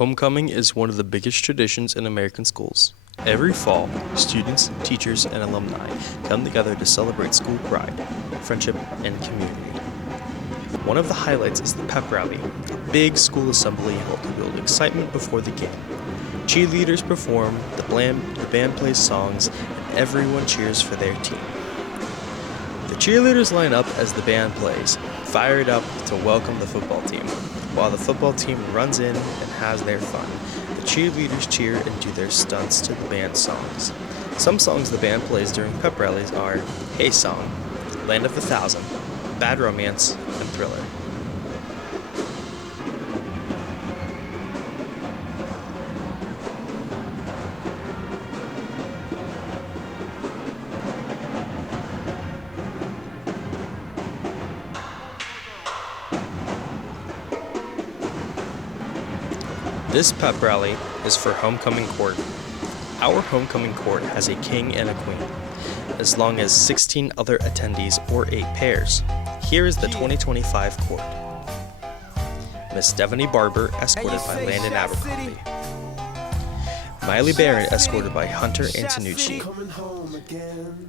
Homecoming is one of the biggest traditions in American schools. Every fall, students, teachers, and alumni come together to celebrate school pride, friendship, and community. One of the highlights is the pep rally, a big school assembly held to build excitement before the game. Cheerleaders perform, the band plays songs, and everyone cheers for their team. The cheerleaders line up as the band plays, fired up to welcome the football team. While the football team runs in and has their fun, the cheerleaders cheer and do their stunts to the band songs. Some songs the band plays during pep rallies are Hey Song, Land of the Thousand, Bad Romance, and Thriller. This pep rally is for Homecoming Court. Our Homecoming Court has a king and a queen, as long as 16 other attendees or 8 pairs. Here is the 2025 court. Miss Stephanie Barber, escorted by Landon Abercrombie. Miley Barron, escorted by Hunter Antonucci.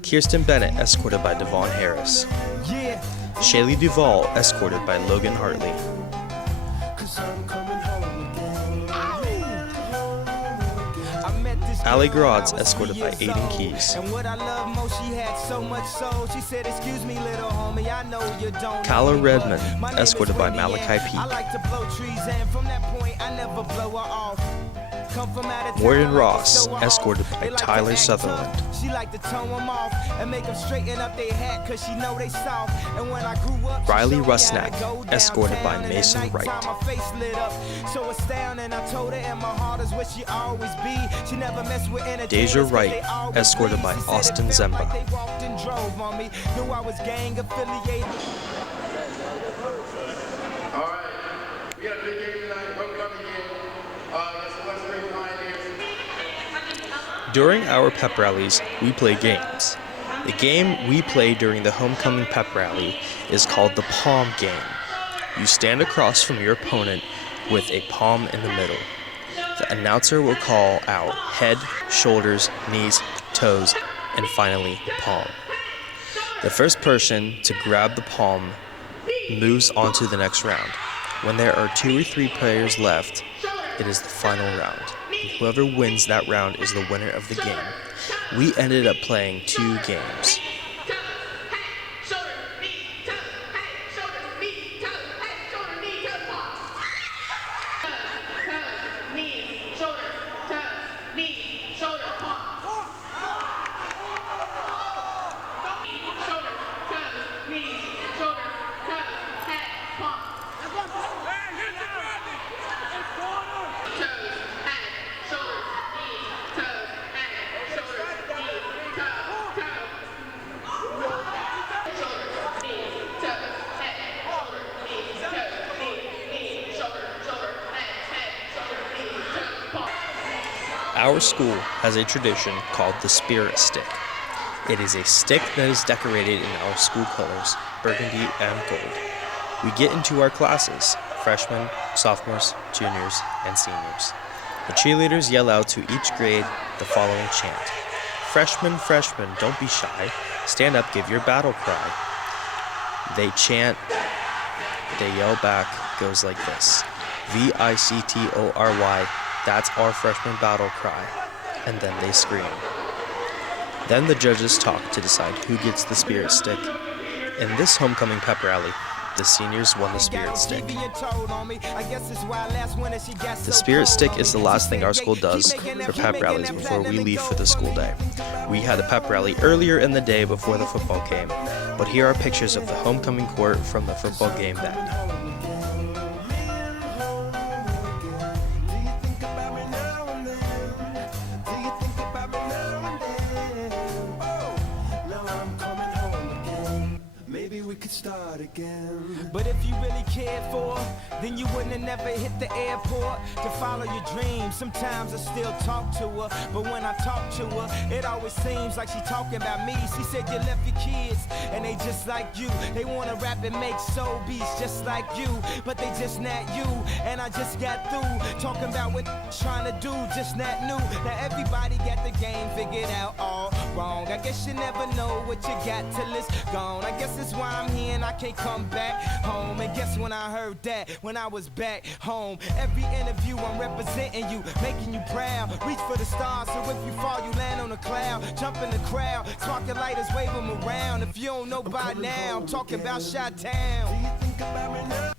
Kirsten Bennett, escorted by Devon Harris. Shaylee Duvall, escorted by Logan Hartley. Allie Grods, escorted by Aiden Keys. Kyla Redmond, escorted by Malachi Peak. Morgan Ross, escorted by Tyler Sutherland. Riley Rusnak, escorted by Mason Wright. Deja Wright, escorted by Austin Zemba. During our pep rallies, we play games. The game we play during the Homecoming pep rally is called the Palm Game. You stand across from your opponent with a palm in the middle. The announcer will call out head, shoulders, knees, toes, and finally palm. The first person to grab the palm moves on to the next round. When there are 2 or 3 players left, it is the final round. Whoever wins that round is the winner of the game. We ended up playing 2 games. Our school has a tradition called the Spirit Stick. It is a stick that is decorated in our school colors, burgundy and gold. We get into our classes, freshmen, sophomores, juniors, and seniors. The cheerleaders yell out to each grade the following chant. Freshmen, freshmen, don't be shy. Stand up, give your battle cry. They chant, they yell back, goes like this. VICTORY. That's our freshman battle cry, and then they scream. Then the judges talk to decide who gets the Spirit Stick. In this Homecoming pep rally, the seniors won the Spirit Stick. The Spirit Stick is the last thing our school does for pep rallies before we leave for the school day. We had a pep rally earlier in the day before the football game, but here are pictures of the Homecoming court from the football game that night. We could start again. But if you really cared for then you wouldn't have never hit the airport to follow your dreams. Sometimes I still talk to her, but when I talk to her, it always seems like she talking about me. She said you left your kids, and they just like you. They wanna rap and make soul beats just like you, but they just not you. And I just got through talking about what trying to do, just not new. Now everybody got the game figured out all wrong. I guess you never know what you got till it's gone. I guess that's why I'm here and I can't come back home. And guess when I heard that, when I was back home. Every interview I'm representing you, making you proud. Reach for the stars, so if you fall you land on a cloud. Jump in the crowd, sparking lighters, wave them around. If you don't know by now, I'm talking about Chi-Town. Do you think about me now?